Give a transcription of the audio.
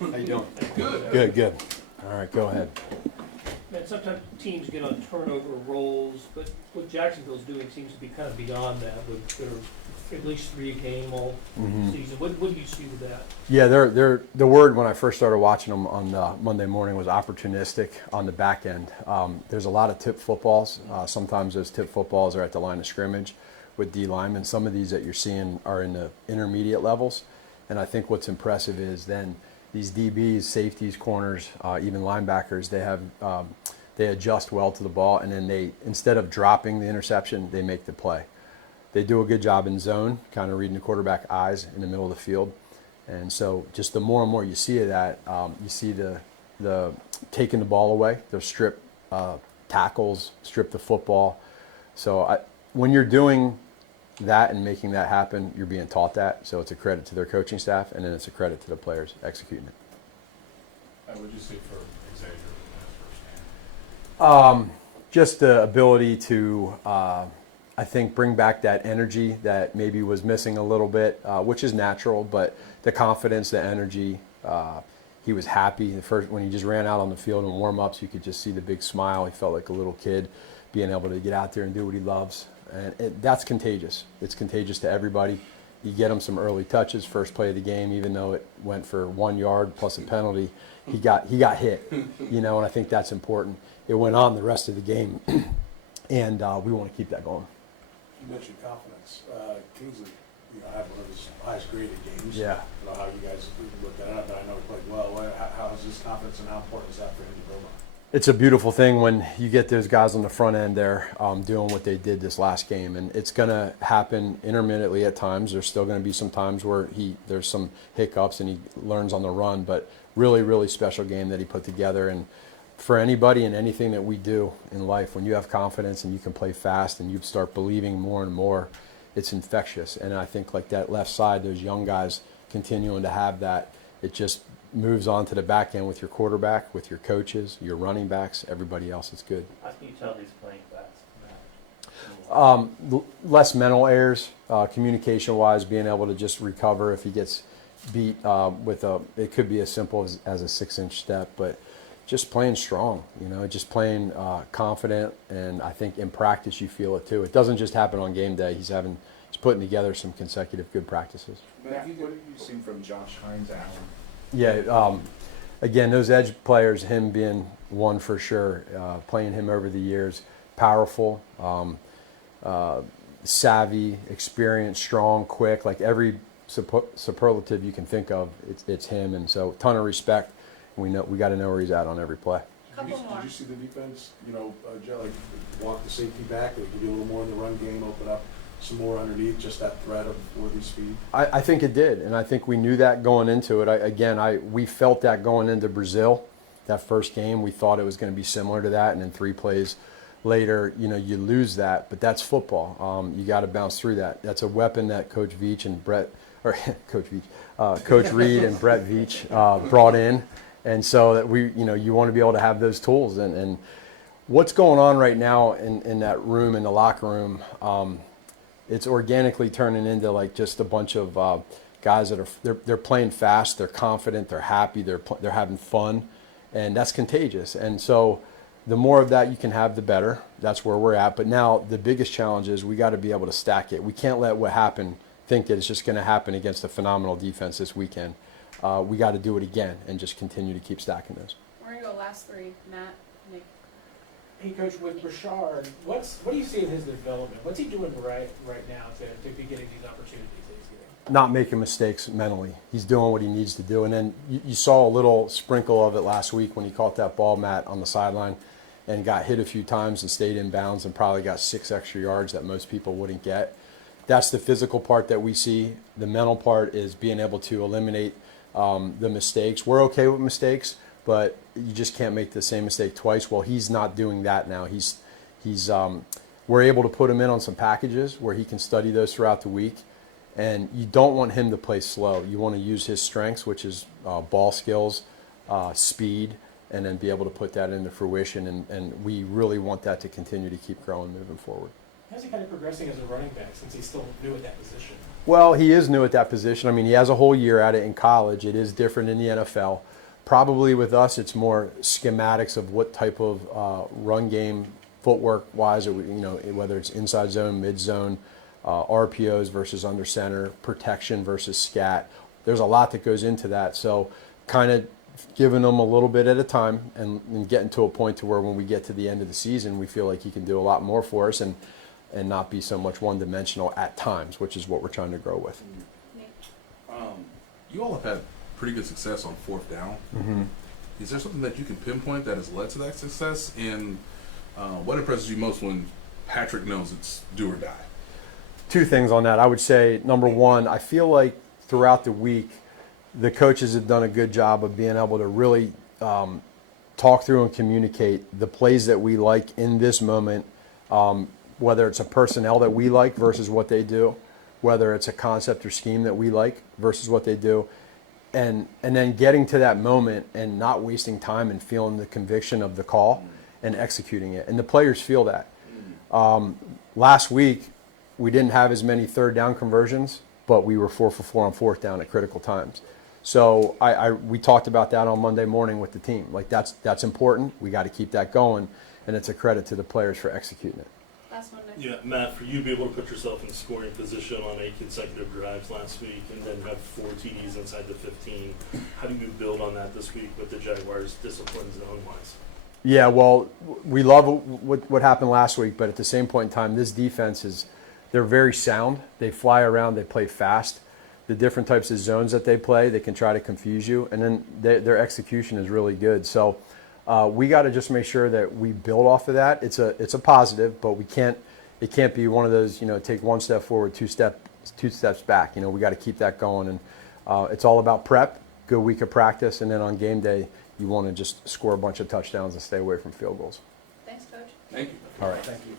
How you doing? Good. Good, good. All right, go ahead. And sometimes teams get on turnover rolls, but what Jacksonville's doing seems to be kind of beyond that, with their at least 3 a game all season. What do you see with that? Yeah, they're the word when I first started watching them on Monday morning was opportunistic on the back end. There's a lot of tip footballs. Sometimes those tip footballs are at the line of scrimmage with D linemen. Some of these that you're seeing are in the intermediate levels. And I think what's impressive is then these DBs, safeties, corners, even linebackers, they adjust well to the ball, and then they, instead of dropping the interception, they make the play. They do a good job in zone, kind of reading the quarterback eyes in the middle of the field. And so just the more and more you see of that, you see the taking the ball away, the strip tackles, strip the football. So when you're doing that and making that happen, you're being taught that. So it's a credit to their coaching staff, and then it's a credit to the players executing it. What would you say for Xavier in his first game? Just the ability to, I think, bring back that energy that maybe was missing a little bit, which is natural, but the confidence, the energy, he was happy. When he just ran out on the field in warm-ups, you could just see the big smile. He felt like a little kid being able to get out there and do what he loves. And that's contagious. It's contagious to everybody. You get him some early touches, first play of the game, even though it went for 1 yard plus a penalty, he got hit, and I think that's important. It went on the rest of the game, and we want to keep that going. You mentioned confidence. Kingsley, had one of his highest graded games. Yeah. I don't know how you guys looked that up, but I know he played well. How is his confidence, and how important is that for him to build on? It's a beautiful thing when you get those guys on the front end there doing what they did this last game, and it's going to happen intermittently at times. There's still going to be some times where there's some hiccups and he learns on the run, but really, really special game that he put together. And for anybody and anything that we do in life, when you have confidence and you can play fast and you start believing more and more, it's infectious. And I think like that left side, those young guys continuing to have that, it just moves on to the back end with your quarterback, with your coaches, your running backs, everybody else. It's good. How can you tell he's playing fast? Less mental errors, communication-wise, being able to just recover if he gets beat it could be as simple as a 6-inch step, but just playing strong, just playing confident, and I think in practice you feel it too. It doesn't just happen on game day. He's putting together some consecutive good practices. Matt, what have you seen from Josh Hines, Allen? Yeah, again, those edge players, him being one for sure, playing him over the years, powerful, savvy, experienced, strong, quick, like every superlative you can think of, it's him. And so ton of respect. We got to know where he's at on every play. Did you see the defense, like walk the safety back, or give you a little more in the run game, open up some more underneath, just that threat of worthy speed? I think it did, and I think we knew that going into it. We felt that going into Brazil, that first game. We thought it was going to be similar to that, and then 3 plays later, you lose that. But that's football. You got to bounce through that. That's a weapon that Coach Veach and Coach Reed and Brett Veach brought in, and so that you want to be able to have those tools. And what's going on right now in that room, in the locker room. It's organically turning into like just a bunch of guys that they're playing fast, they're confident, they're happy, they're having fun, and that's contagious. And so the more of that you can have, the better. That's where we're at. But now the biggest challenge is we got to be able to stack it. We can't let what happened think that it's just going to happen against a phenomenal defense this weekend. We got to do it again and just continue to keep stacking those. We're going to go last 3, Matt, Nick. Hey, Coach, with Brashard, what do you see in his development? What's he doing right now to be getting these opportunities that he's getting? Not making mistakes mentally. He's doing what he needs to do. And then you saw a little sprinkle of it last week when he caught that ball, Matt, on the sideline and got hit a few times and stayed in bounds and probably got 6 extra yards that most people wouldn't get. That's the physical part that we see. The mental part is being able to eliminate the mistakes. We're okay with mistakes, but you just can't make the same mistake twice. Well, he's not doing that now. We're able to put him in on some packages where he can study those throughout the week. And you don't want him to play slow. You want to use his strengths, which is ball skills, speed, and then be able to put that into fruition. And we really want that to continue to keep growing moving forward. How's he kind of progressing as a running back since he's still new at that position? Well, he is new at that position. I mean, he has a whole year at it in college. It is different in the NFL. Probably with us, it's more schematics of what type of run game, footwork wise, whether it's inside zone, mid zone, RPOs versus under center, protection versus scat. There's a lot that goes into that. So, kind of giving them a little bit at a time and getting to a point to where when we get to the end of the season, we feel like he can do a lot more for us and not be so much one-dimensional at times, which is what we're trying to grow with. Nick? You all have had pretty good success on fourth down. Mm-hmm. Is there something that you can pinpoint that has led to that success? And what impresses you most when Patrick knows it's do or die? Two things on that. I would say, number one, I feel like throughout the week, the coaches have done a good job of being able to really talk through and communicate the plays that we like in this moment, whether it's a personnel that we like versus what they do, whether it's a concept or scheme that we like versus what they do, and then getting to that moment and not wasting time and feeling the conviction of the call and executing it. And the players feel that. Last week, we didn't have as many third down conversions, but we were 4 for 4 on fourth down at critical times. So we talked about that on Monday morning with the team. Like that's important. We got to keep that going, and it's a credit to the players for executing it. Last one, Nick. Yeah, Matt, for you to be able to put yourself in scoring position on 8 consecutive drives last week and then have 4 TDs inside the 15, how do you build on that this week with the Jaguars' discipline zone-wise? Yeah, well, we love what happened last week, but at the same point in time, this defense they're very sound. They fly around, they play fast. The different types of zones that they play, they can try to confuse you, and then their execution is really good. So we got to just make sure that we build off of that. It's a positive, but it can't be one of those, take one step forward, two steps back. We got to keep that going, and it's all about prep, good week of practice, and then on game day, you want to just score a bunch of touchdowns and stay away from field goals. Thanks, Coach. Thank you. All right. Thank you.